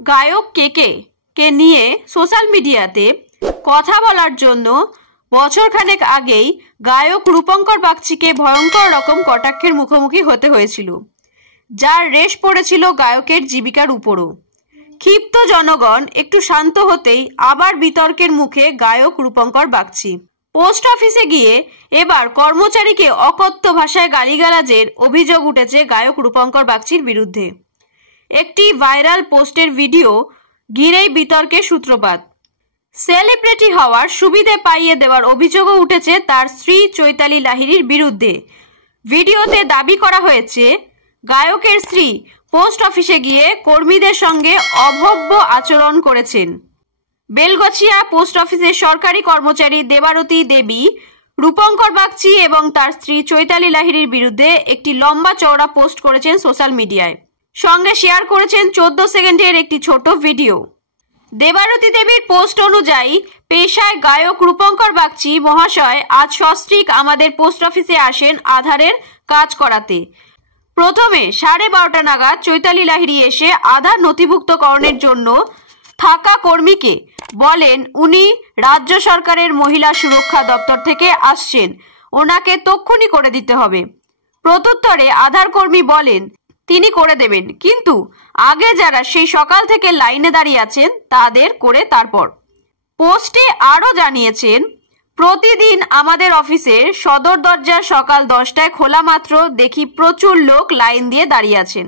গায়ক কে নিয়ে সোশ্যাল মিডিয়াতে কথা বলার জন্য বছরখানেক আগেই গায়ক রূপঙ্কর বাগচিকে ভয়ঙ্কর রকম কটাক্ষের মুখোমুখি হতে হয়েছিল, যার রেশ পড়েছিল গায়কের জীবিকার উপরও। ক্ষিপ্ত জনগণ একটু শান্ত হতেই আবার বিতর্কের মুখে গায়ক রূপঙ্কর বাগচি। পোস্ট অফিসে গিয়ে এবার কর্মচারীকে অকথ্য ভাষায় গালিগালাজের অভিযোগ উঠেছে গায়ক রূপঙ্কর বাগচির বিরুদ্ধে। একটি ভাইরাল পোস্টের ভিডিও ঘিরেই বিতর্কের সূত্রপাত। সেলিব্রিটি হওয়ার সুবিধে পাইয়ে দেওয়ার অভিযোগও উঠেছে তার স্ত্রী চৈতালি লাহিড়ীর বিরুদ্ধে। ভিডিওতে দাবি করা হয়েছে গায়কের স্ত্রী পোস্ট অফিসে গিয়ে কর্মীদের সঙ্গে অভব্য আচরণ করেছেন। বেলগছিয়া পোস্ট অফিসের সরকারি কর্মচারী দেবারতী দেবী রূপঙ্কর বাগচি এবং তার স্ত্রী চৈতালি লাহিড়ীর বিরুদ্ধে একটি লম্বা চওড়া পোস্ট করেছেন সোশ্যাল মিডিয়ায়। সঙ্গে শেয়ার করেছেন 14 সেকেন্ডের একটি ছোট ভিডিও। দেবারতী দেবীর পোস্ট অনুযায়ী, পেশায় গায়ক রূপঙ্কর বাগচি মহাশয় আজ সস্ত্রীক আমাদের পোস্ট অফিসে আসেন আধারের কাজ করাতে। প্রথমে 12:30 নাগাদ চৈতালি লাহিড়ী এসে আধার নথিভুক্তকরণের জন্য থাকা কর্মীকে বলেন উনি রাজ্য সরকারের মহিলা সুরক্ষা দপ্তর থেকে আসছেন, ওনাকে তক্ষুনি করে দিতে হবে। প্রত্যুত্তরে আধার কর্মী বলেন তিনি করে দেবেন, কিন্তু আগে যারা সেই সকাল থেকে লাইনে দাঁড়িয়ে আছেন তাদের করে তারপর। পোস্টে আরও জানিয়েছেন, প্রতিদিন আমাদের অফিসের সদর দরজা সকাল 10টায় খোলা মাত্র দেখি প্রচুর লোক লাইন দিয়ে দাঁড়িয়ে আছেন।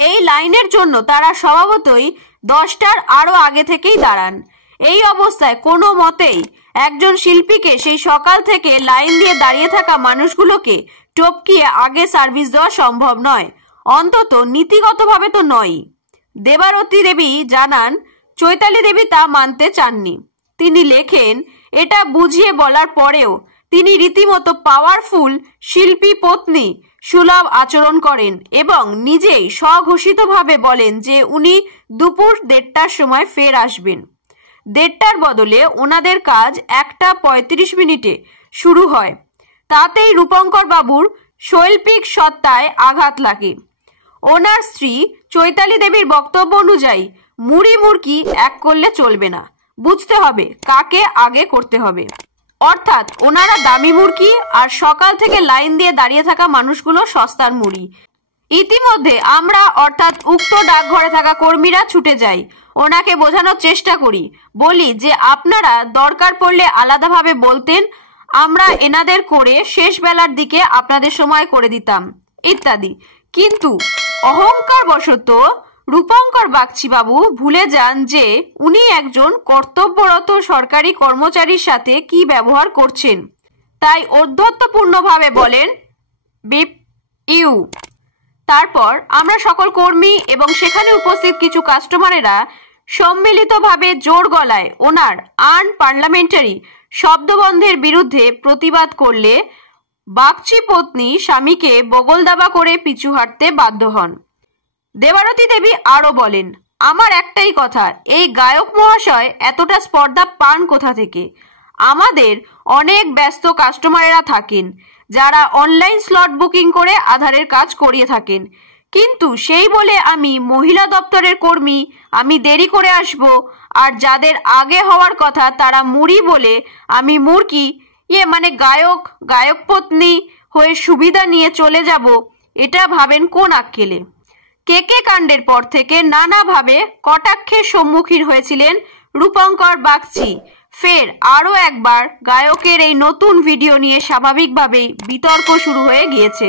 এই লাইনের জন্য তারা স্বভাবতই 10টার আরও আগে থেকেই দাঁড়ান। এই অবস্থায় কোনো মতেই একজন শিল্পীকে সেই সকাল থেকে লাইন দিয়ে দাঁড়িয়ে থাকা মানুষগুলোকে টপকিয়ে আগে সার্ভিস দেওয়া সম্ভব নয়, অন্তত নীতিগতভাবে তো নয়। দেবারতী দেবী জানান, চৈতালি দেবী তা মানতে চাননি। তিনি লেখেন, এটা বুঝিয়ে বলার পরেও তিনি রীতিমতো পাওয়ারফুল শিল্পী পত্নী সুলভ আচরণ করেন এবং নিজেই স্বঘোষিতভাবে বলেন যে উনি দুপুর 1:30টার সময় ফের আসবেন। 1:30টার বদলে ওনাদের কাজ 1:35 শুরু হয়। তাতেই রূপঙ্কর বাবুর শৈল্পিক সত্তায় আঘাত লাগে। ওনার স্ত্রী চৈতালি দেবীর বক্তব্য অনুযায়ী মুড়ি মুড়কি এক করলে চলবে না, বুঝতে হবে কাকে আগে করতে হবে। অর্থাৎ ওনারা দামি মুড়কি আর সকাল থেকে লাইন দিয়ে দাঁড়িয়ে থাকা মানুষগুলো সস্তার মুড়ি। ইতিমধ্যে আমরা অর্থাৎ উক্ত ডাকঘরে থাকা কর্মীরা ছুটে যাই, ওনাকে বোঝানোর চেষ্টা করি, বলি যে আপনারা দরকার পড়লে আলাদাভাবে বলতেন, আমরা এনাদের করে শেষ বেলার দিকে আপনাদের সময় করে দিতাম ইত্যাদি। কিন্তু অহংকার বশত রূপঙ্কর বাগচি বাবু ভুলে যান যে উনি একজন কর্তব্যরত সরকারি কর্মচারীর সাথে কি ব্যবহার করছেন। তাই ঔদ্ধত্যপূর্ণভাবে বলেন বিপ ইউ। তারপর আমরা সকল কর্মী এবং সেখানে উপস্থিত কিছু কাস্টমারেরা সম্মিলিতভাবে জোর গলায় ওনার আনপার্লামেন্টারি শব্দবন্ধের বিরুদ্ধে প্রতিবাদ করলে বাগচি পত্নী স্বামীকে বগলদাবা করে পিছু হাঁটতে বাধ্য হন। দেবারতী দেবী আরও বলেন, আমার একটাই কথা, এই গায়ক মহাশয় এতটা স্পর্ধা পান কোথা থেকে? আমাদের অনেক ব্যস্ত কাস্টমারেরা থাকেন যারা অনলাইন স্লট বুকিং করে আধারের কাজ করিয়ে থাকেন, কিন্তু সেই বলে আমি মহিলা দপ্তরের কর্মী, আমি দেরি করে আসব, আর যাদের আগে হওয়ার কথা তারা মুড়ি বলে আমি মুরকি মানে গায়ক পত্নী হয়ে সুবিধা নিয়ে চলে যাব, এটা ভাবেন কোন আক্কেলে? কে কাণ্ডের পর থেকে নানাভাবে কটাক্ষের সম্মুখীন হয়েছিলেন রূপঙ্কর বাগচি। ফের আরও একবার গায়কের এই নতুন ভিডিও নিয়ে স্বাভাবিকভাবেই বিতর্ক শুরু হয়ে গিয়েছে।